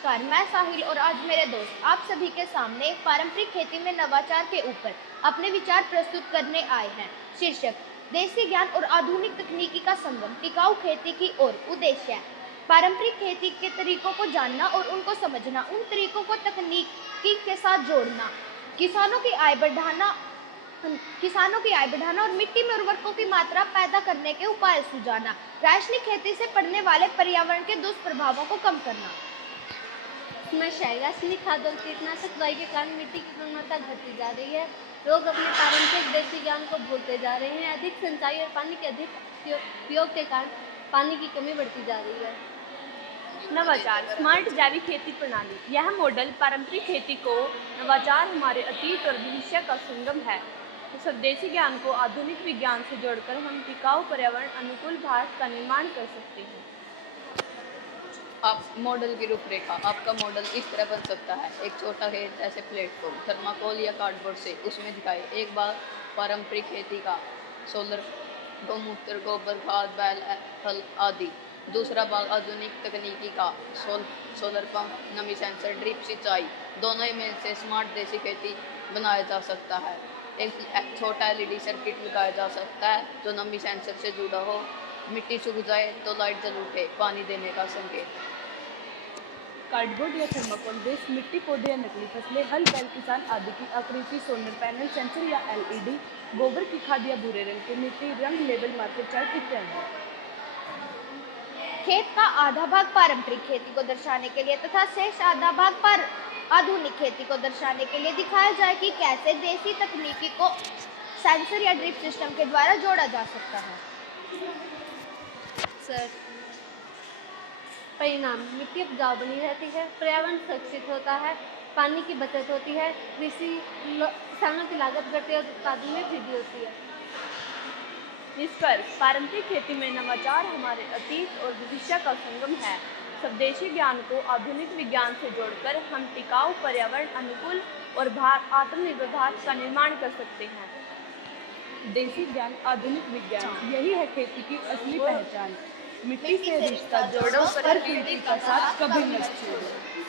नमस्कार, मैं साहिल और आज मेरे दोस्त आप सभी के सामने पारंपरिक खेती में नवाचार के ऊपर अपने विचार प्रस्तुत करने आए हैं। शीर्षक देसी ज्ञान और आधुनिक तकनीकी का संगम, टिकाऊ खेती की ओर। उद्देश्य है पारंपरिक खेती के तरीकों को जानना और उनको समझना, उन तरीकों को तकनीकी के साथ जोड़ना, किसानों की आय बढ़ाना और मिट्टी में उर्वरकों की मात्रा पैदा करने के उपाय सुझाना, रासायनिक खेती से पड़ने वाले पर्यावरण के दुष्प्रभावों को कम करना। समस्या है रासायनिक खाद और कीटनाशक दवाई के कारण मिट्टी की गुणवत्ता घटती जा रही है। लोग अपने पारंपरिक देसी ज्ञान को भूलते जा रहे हैं। अधिक सिंचाई और पानी के अधिक उपयोग के कारण पानी की कमी बढ़ती जा रही है। नवाचार स्मार्ट जैविक खेती प्रणाली। यह मॉडल पारंपरिक खेती को नवाचार हमारे अतीत और भविष्य का संगम है। स्वदेशी ज्ञान को आधुनिक विज्ञान से जोड़कर हम टिकाऊ पर्यावरण अनुकूल भारत का निर्माण कर सकते हैं। आप मॉडल की रूपरेखा। आपका मॉडल इस तरह बन सकता है। एक छोटा खेत जैसे प्लेटफॉर्म, थर्माकोल या कार्डबोर्ड से उसमें दिखाए। एक बार पारंपरिक खेती का सोलर, गौमूत्र, गोबर खाद, बैल हल आदि। दूसरा भाग आधुनिक तकनीकी का सोलर पंप, नमी सेंसर, ड्रिप सिंचाई। दोनों ही में से स्मार्ट देसी खेती बनाया जा सकता है। एक छोटा एलईडी सर्किट लगाया जा सकता है जो नमी सेंसर से जुड़ा हो। मिट्टी सूख जाए तो लाइट जल उठे, पानी देने का संकेत। कार्डबोर्ड या थर्माकोल बेस्ड मिट्टी, पौधे या नकली फसलें, हल बैल किसान आदि की आकृति, सोलर पैनल, सेंसर या एलईडी, गोबर की खाद या भूरे रंग की मिट्टी, रंग लेबल, मार्केट चार्ट इत्यादि। खेत का आधा भाग पारंपरिक खेती को दर्शाने के लिए तथा शेष आधा भाग पर आधुनिक खेती को दर्शाने के लिए दिखाया जाए कि कैसे देसी तकनीकी को सेंसर या ड्रिप सिस्टम के द्वारा जोड़ा जा सकता है। सर, परिणाम मिट्टी उपजाऊ बनी रहती है, पर्यावरण सुरक्षित होता है, पानी की बचत होती है, किसानों की लागत घटती है और उत्पादन में वृद्धि होती है। निष्कर्ष पारंपरिक खेती में नवाचार हमारे अतीत और भविष्य का संगम है। स्वदेशी ज्ञान को आधुनिक विज्ञान से जोड़कर हम टिकाऊ पर्यावरण अनुकूल और आत्मनिर्भर भारत का निर्माण कर सकते हैं। देसी ज्ञान, आधुनिक विज्ञान, यही है खेती की असली पहचान। मिट्टी से रिश्ता जोड़ो, पर खेती का साथ कभी मत छोड़ो।